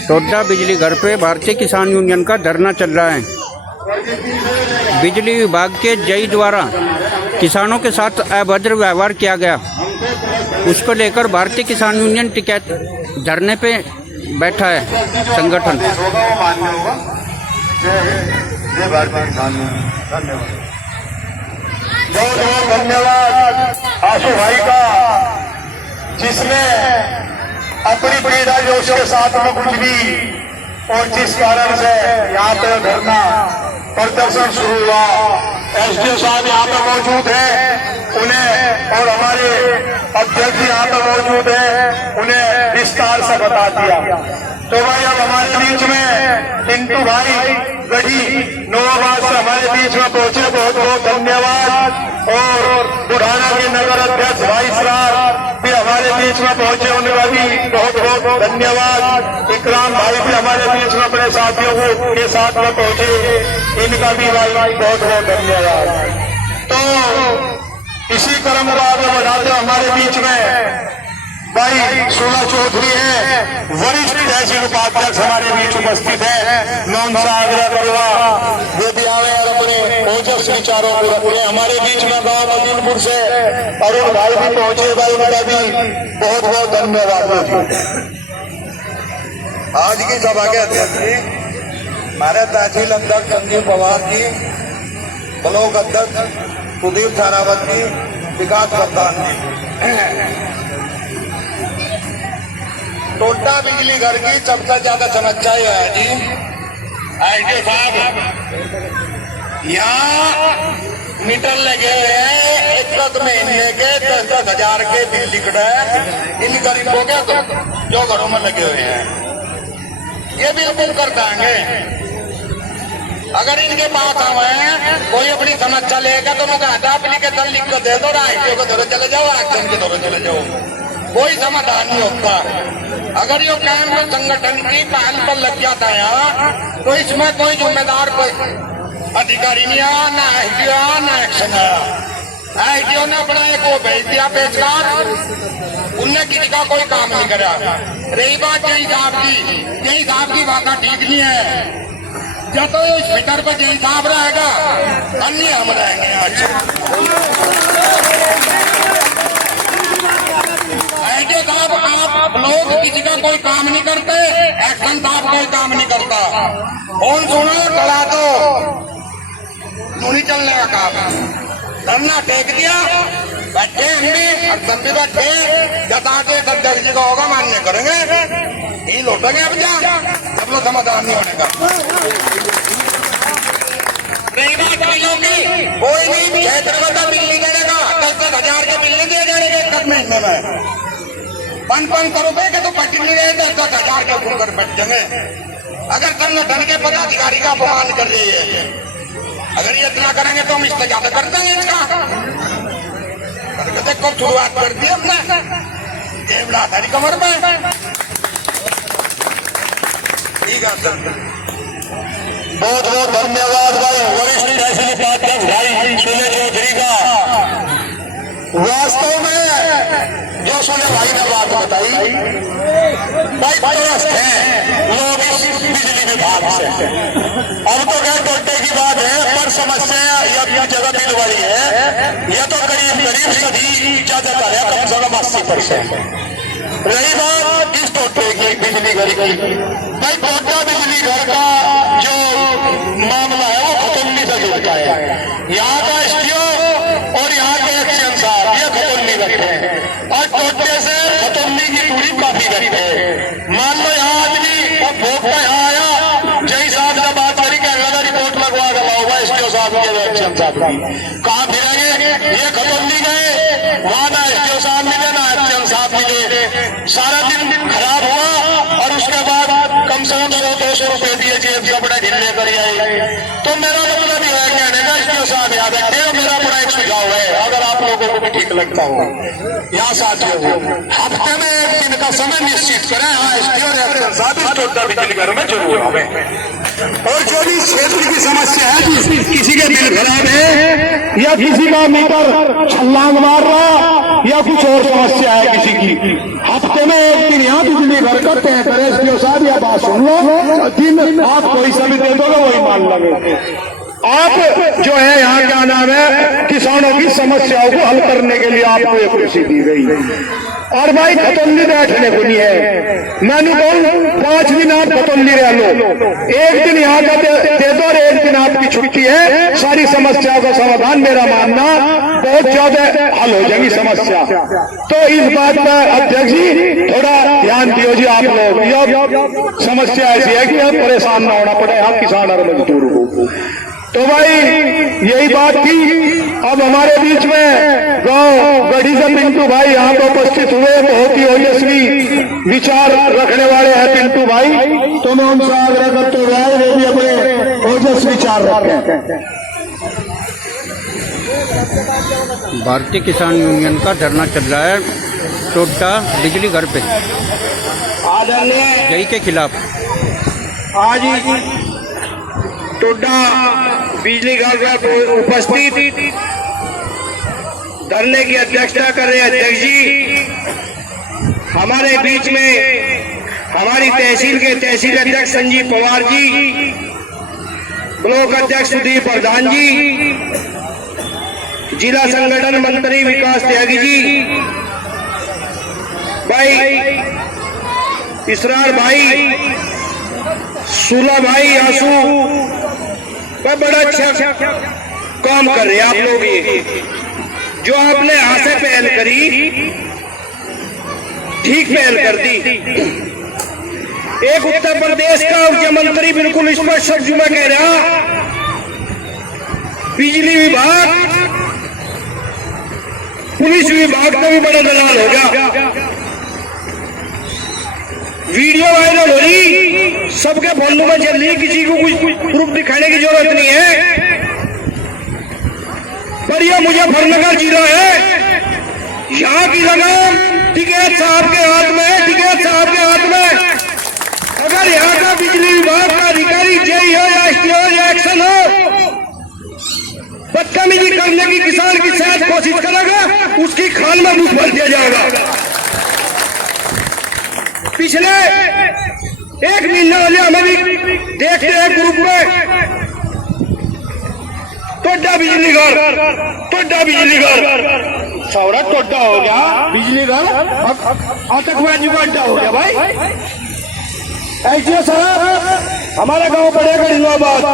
टोडा बिजली घर पे भारतीय किसान यूनियन का धरना चल रहा है। बिजली विभाग के जई द्वारा किसानों के साथ अभद्र व्यवहार किया गया, उसको लेकर भारतीय किसान यूनियन टिकैत धरने पे बैठा है संगठन। बहुत बहुत धन्यवाद आशु भाई का, जिसने अपनी पीड़ा जो उसके साथ में कुछ भी और जिस कारण से यहाँ पे धरना प्रदर्शन शुरू हुआ। एसडीओ साहब यहाँ पे मौजूद हैं, उन्हें और हमारे अध्यक्ष यहाँ पे मौजूद हैं, उन्हें विस्तार से बता दिया। तो भाई अब हमारे बीच में पिंटू भाई गढ़ी नवाबाद से हमारे बीच में पहुंचे, बहुत बहुत धन्यवाद। और बुढ़ाना के नगर अध्यक्ष भाई साहब भी हमारे बीच में पहुंचे, उनका भी बहुत बहुत धन्यवाद। इकराम भाई भी हमारे बीच में अपने साथियों के साथ में पहुंचे, इनका भी भाई बहुत बहुत धन्यवाद। तो इसी क्रम को आगे बढ़ाते हमारे बीच में भाई सुला चौधरी है, वरिष्ठ तहसील उपाध्यक्ष हमारे बीच उपस्थित है। मैं उनसे आग्रह करूंगा वो भी आवे और अपने ओजस्वी विचारों को रखें। हमारे बीच में गांव मदीनपुर से अरुण भाई भी पहुंचे, भाई उनका भी बहुत बहुत धन्यवाद। आज की सभा के अध्यक्ष जी हमारे तहसील अध्यक्ष संजीव पवार जी, ब्लॉक अध्यक्ष सुधीर थारावत जी, विकास प्रधान जी। टोडा बिजली घर की सबसे ज्यादा समस्या यह है जी, आईटी साहब यहाँ मीटर लगे हुए हैं, एक महीने के 10-10 हजार के बिल लिख रहे हैं इन गरीबों के, तो जो घरों में लगे हुए हैं ये बिल्कुल कर देंगे। अगर इनके पास आवे कोई अपनी समस्या लेगा तो उनका एप्लीकेशन लिख कर दे दो, आईटीओ के दौरे चले जाओ, आईटीएम के दौरे चले जाओ, कोई समाधान नहीं होता। अगर ये कैंप संगठन की पहल पर लग जाता है तो इसमें कोई जिम्मेदार कोई अधिकारी नहीं आया, ना आईटीओ ना एक्शन आया। आईटीओ ने अपना एक वो भेज दिया पेशकार, उनने किसी का कोई काम नहीं करा। रही बात जय साहब की बात ठीक नहीं है। जब तो इस फिटर पर जय साहब रहेगा अन्य हम रहेंगे। आज आईटीओ साहब आप लोग किसी का कोई काम नहीं करते, एक्शन साहब कोई काम नहीं करता। फोन सुनो चला दो, नहीं चलने का काम। धरना टेक दिया, बैठे हम भी बैठे, जता के अध्यक्ष जी का होगा मान्य करेंगे, ये लौटेंगे अब जा सब लोग समाधान नहीं होने का। रही बात बिलों की, कोई नहीं क्षेत्र का बिल नहीं देगा, 10-10 हजार के बिल नहीं दिए जाएंगे एक महीने में। 500 रुपए के तो पट्टी नहीं रहे, 10-10 हजार के भूलकर बैठ जाएंगे। अगर संगठन के पदाधिकारी का अपमान कर रही है, अगर ये इतना करेंगे तो हम इससे ज्यादा कर देंगे। इसका कब शुरुआत कर दी अपने देवला हरी कमर में, ठीक है सर। बहुत बहुत धन्यवाद भाई वरिष्ठ तहसील उपाध्यक्ष भाई सुले चौधरी का। वास्तव में जो सुले भाई ने बात बताई, भाई त्रस्त हैं लोग इस बिजली विभाग से। अब तो खैर टोटे की बात है, पर समस्या या जगह बिल वाली है, यह तो करीब सभी ज्यादातर है, कम से कम 80%। रही बात इस टोटे की बिजली घर की, भाई टोटा बिजली घर का जो मामला है वो खतौनी से जुड़ता है। यहाँ का एसडीओ और यहाँ के एक्शन साहब ये खतौनी करते हैं और टोटे से खतौनी की दूरी काफी करते हैं। मान लो यहाँ आदमी और भोगता यहाँ आया, जय साहब से बात करी कि अगर रिपोर्ट लगवा कर लाओगा एसडीओ साहब के एक्शन साहब की, कहाँ फिरेंगे? ये खतौनी गए, वहां ना एसडीओ साहब मिले ना एक्शन साहब मिले, सारा दिन खराब हुआ और उसके बाद कम से कम 100-200 रुपए दिए जेब कपड़े ढीले कर आए। तो मेरा मतलब यह है कहने का एसडीओ साहब याद रखते हो, मेरा बड़ा एक सुझाव है, अगर आप लोगों को भी ठीक लगता हो, यहाँ साथियों हफ्ते में एक दिन का समय निश्चित करें, हाँ एसडीओ साहब बिजली घर में जरूर आवे। और जो भी क्षेत्र की समस्या है, किसी का दिल खराब है या किसी का मीटर छलांग मार रहा या कुछ और समस्या है किसी की, हफ्ते में एक दिन यहाँ बिजली घर करते हैं, करे एसपीओ साहब या बात सुन लो, दिन आप कोई सभी दे दोगे वही मान लगे। आप जो है यहाँ क्या नाम है, किसानों की समस्याओं को हल करने के लिए आपको एक कुर्सी दी गई और भाई खतौली बैठने को नहीं है। मैंने कहूँ 5 दिन आप खतौली रह लो, एक दिन यहाँ का दे दो और एक दिन आपकी छुट्टी है, सारी समस्याओं का समाधान मेरा मानना बहुत ज्यादा हल हो जाएगी समस्या। तो इस बात पर अध्यक्ष जी थोड़ा ध्यान दियो जी आप लोग, समस्या ऐसी है कि अब परेशान ना होना पड़े यहाँ किसान और मजदूर को। तो भाई यही बात थी। अब हमारे बीच में गांव गढ़ी से पिंटू भाई यहाँ पर उपस्थित हुए, बहुत ही ओजस्वी विचार रखने वाले हैं पिंटू भाई, तो मैं उनसे आग्रह करते हुए वो भी अपने ओजस्वी विचार रखें। भारतीय किसान यूनियन का धरना चल रहा है टोडा बिजली घर पे जई के खिलाफ। आज टोडा बिजली घर पर उपस्थित धरने की अध्यक्षता कर रहे अध्यक्ष जी, हमारे बीच में हमारी तहसील के तहसील अध्यक्ष संजीव पवार जी, ब्लॉक अध्यक्ष सुधीर प्रधान जी, जिला संगठन मंत्री विकास त्यागी जी, भाई इसरार भाई, सूला भाई, आंसू, बड़ा अच्छा काम कर रहे हैं आप लोग। ये जो आपने आशा पहल करी, ठीक पहल कर दी। एक उत्तर प्रदेश का मुख्यमंत्री बिल्कुल स्पष्ट शब्दों में कह रहा, बिजली विभाग पुलिस विभाग का भी बड़ा दलाल हो गया। वीडियो वायरल हो रही, सबके फोनों में चल रही, किसी को कुछ प्रूफ दिखाने की जरूरत नहीं है। पर यह मुजफ्फरनगर जिला है, यहाँ की लगाम टिकैत साहब के हाथ में है, टिकैत साहब के हाथ में। अगर यहाँ का बिजली विभाग का अधिकारी जेई हो या एसटी हो या एक्शन हो, बदतमीजी करने की किसान की शायद कोशिश करेगा, उसकी खाल में मुंह भर दिया जाएगा। पिछले 1 महीने वाले हमें भी देखते हैं ग्रुप में, टोडा बिजली घर, टोडा बिजली घर, सौरा टोडा हो गया बिजली घर, आतंकवादी का अड्डा हो गया भाई। ऐसे साहब हमारा गांव पड़ेगा इस्लामाबाद,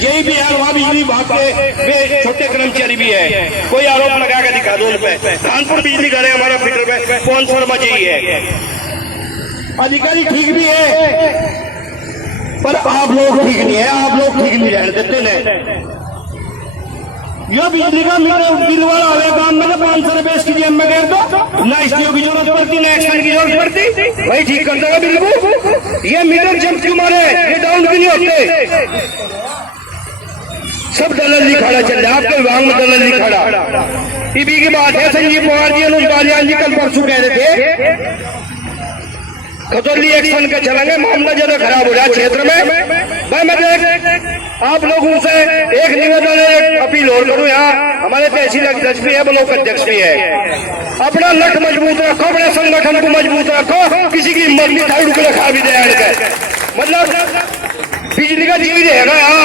यही भी है, वहाँ बिजली विभाग के छोटे कर्मचारी भी है, कोई आरोप लगा के दिखा दो उन पे। कानपुर बिजली घर है हमारा फिटर में, कौन शर्मा जी है, अधिकारी ठीक भी है, पर आप लोग ठीक नहीं है, आप लोग ठीक नहीं रहने देते ने। यह बिजली का बिल वाला हमें काम में 500 रुपए इसकी जेब में गिर दो, ना एसटीओ की जरूरत पड़ती ना एक्शन की जरूरत पड़ती, वही ठीक कर देगा बिल को। ये मीटर जंप क्यों मारे, ये डाउन भी नहीं होते, सब दलाली खड़ा चल रहा है आपके विभाग में, दलाली खड़ा। टीवी की बात है, संजीव पवार जी, अनुज बालियान जी कल परसों कह रहे थे खतौली एक्शन के चलेंगे, मामला ज्यादा खराब हो जाए क्षेत्र में। भाई मैं आप लोगों से एक निवेदन, एक अपील और करूं, यहाँ हमारे तहसील अध्यक्ष भी है, ब्लॉक अध्यक्ष भी है, अपना लट मजबूत रखो, अपने संगठन को मजबूत रखो, किसी की हिम्मत नहीं थाई रुक रखा भी दे, मतलब बिजली का जीव रहेगा यहाँ।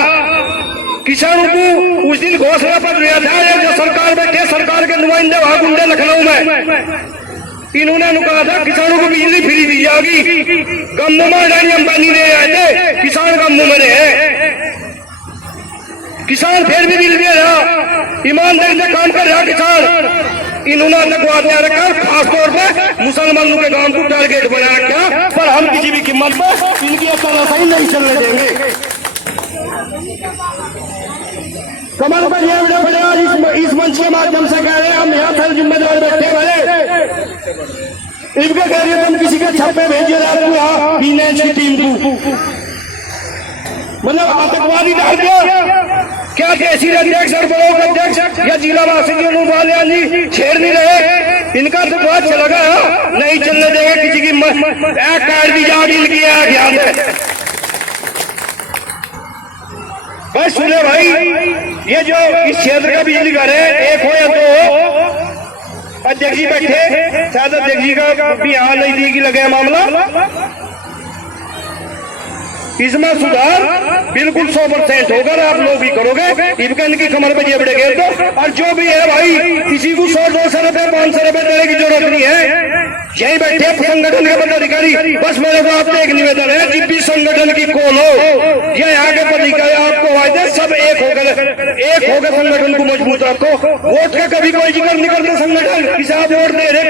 किसानों को उस दिन घोषणा पत्र दिया था, जो सरकार बैठे, सरकार के नुमाइंदे वहां गुंडे लखनऊ में, इन्होंने कहा था किसानों को बिजली फ्री दी जाएगी। गम्मू में अडानी अंबानी ले आए थे, किसान गम्मू में रहे, किसान फिर भी बिल दे रहा, ईमानदारी से काम कर रहा किसान। इन्होंने आतंकवाद में रखा, खासतौर पर मुसलमानों के गांव को टारगेट बना रखा, पर हम किसी भी कीमत पर इनकी तरह ही नहीं चलने देंगे। कमल पर यह बड़े इस मंच के माध्यम से कह रहे हैं, हम यहाँ फिर जिम्मेदार बैठे वाले, इनके कह रहे तुम किसी के छापे भेजे जाते हो फाइनेंस की टीम को, मतलब आतंकवादी डाल दिया क्या? तहसील अध्यक्ष और ब्लॉक अध्यक्ष या जिला वासी जी छेड़ नहीं रहे, इनका तो बहुत चलेगा, नहीं चलने देंगे किसी की कार्ड भी जाओ इनकी ध्यान है। बस सुने भाई, ये जो इस क्षेत्र का बिजली घर है, एक हो या दो हो, अध्यक्ष जी बैठे, शायद अध्यक्ष जी का भी यहाँ नजदीक लगे मामला, इसमें सुधार बिल्कुल 100% होगा। आप लोग भी करोगे, इनकी कमर पे जेबड़ेगे तो। और जो भी है भाई, किसी को 100-200 रुपए 500 रुपए देने की जरूरत नहीं है। यही बैठे संगठन के पदाधिकारी, बस मेरे को आपसे एक निवेदन है, जिस भी संगठन की कॉल हो, ये यहाँ के पदाधिकारी आपको आवाज दे, सब एक होकर संगठन को मजबूत रखो। वोट का कभी कोई जिक्र नहीं करते संगठन, किसी आप वोट दे रहे,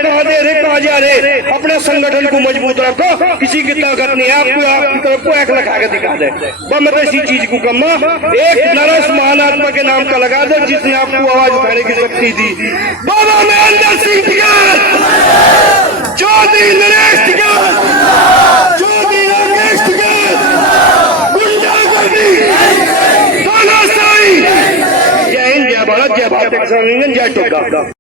कहाँ जा रहे, अपने संगठन को मजबूत रखो। किसी की ताकत नहीं है, आपकी तरफ को एक लगा के दिखा दे, बस इसी चीज को कमा। एक नरस महान आत्मा के नाम का लगा दे, जिसने आपको आवाज उठाने की शक्ति दी। बाबा महेंद्र सिंह टिकैत, चौधरी नरेश टिकैत, चौधरी राकेश टिकैत, गुंडागर्दी, तानाशाही। जय हिंद, जय भारत, जय भारत, जय टोका।